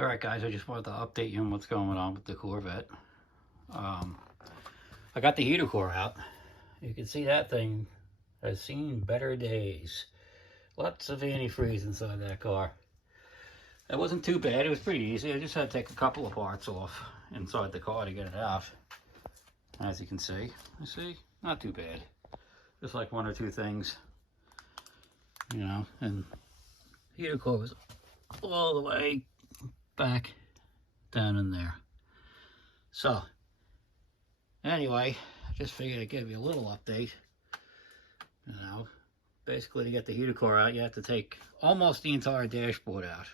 Alright guys, I just wanted to update you on what's going on with the Corvette. I got the heater core out. You can see that thing has seen better days. Lots of antifreeze inside that car. It wasn't too bad, it was pretty easy. I just had to take a couple of parts off inside the car to get it out. As you can see, not too bad. Just like one or two things, you know, and heater core was all the way back down in there. So anyway, I just figured I'd give you a little update. You know, basically to get the heater core out, you have to take almost the entire dashboard out.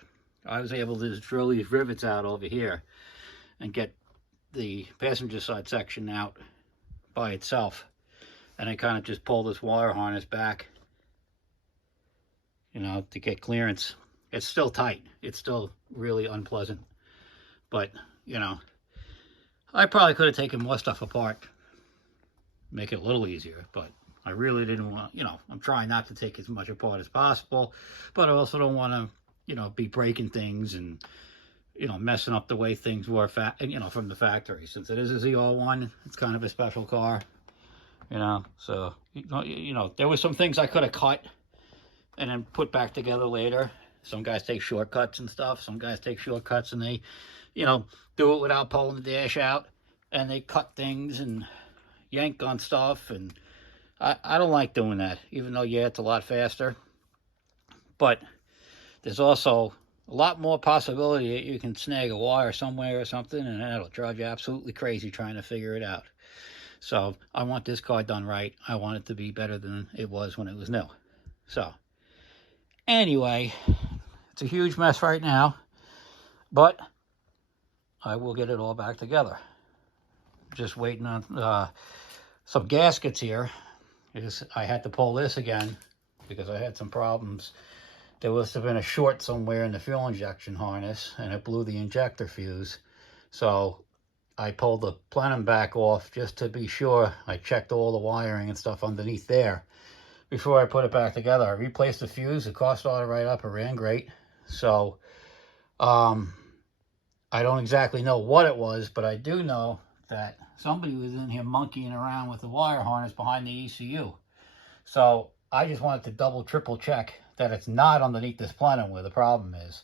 I was able to just drill these rivets out over here and get the passenger side section out by itself, and I kind of just pull this wire harness back, you know, to get clearance. It's still tight. It's still really unpleasant. But, you know, I probably could have taken more stuff apart, make it a little easier, but I really didn't want, you know, I'm trying not to take as much apart as possible, but I also don't want to, you know, be breaking things and, you know, messing up the way things were, you know, from the factory. Since it is a ZR1, it's kind of a special car, you know, so, you know, there were some things I could have cut and then put back together later. Some guys take shortcuts and stuff. Some guys take shortcuts and they, you know, do it without pulling the dash out, and they cut things and yank on stuff, and I don't like doing that, even though, yeah, it's a lot faster. But there's also a lot more possibility that you can snag a wire somewhere or something, and that'll drive you absolutely crazy trying to figure it out. So I want this car done right. I want it to be better than it was when it was new. So anyway, it's a huge mess right now, but I will get it all back together. Just waiting on some gaskets here. I had to pull this again because I had some problems. There must have been a short somewhere in the fuel injection harness, and it blew the injector fuse. So I pulled the plenum back off just to be sure. I checked all the wiring and stuff underneath there before I put it back together. I replaced the fuse. The car started right up. It ran great. So I don't exactly know what it was, but I do know that somebody was in here monkeying around with the wire harness behind the ECU. So I just wanted to double, triple check that it's not underneath this plenum where the problem is.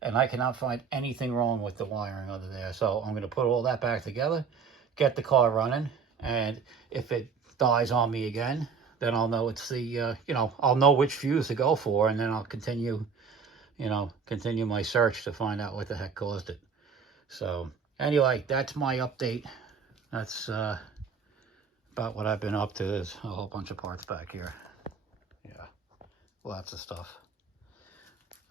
And I cannot find anything wrong with the wiring under there. So I'm going to put all that back together, get the car running, and if it dies on me again, then I'll know it's the, you know, I'll know which fuse to go for, and then I'll continue, you know, continue my search to find out what the heck caused it. So anyway, that's my update. That's about what I've been up to. There's a whole bunch of parts back here. Yeah, lots of stuff.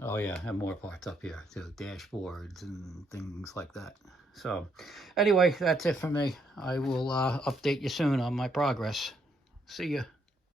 Oh yeah, and more parts up here too, dashboards and things like that. So anyway, that's it for me. I will update you soon on my progress. See ya.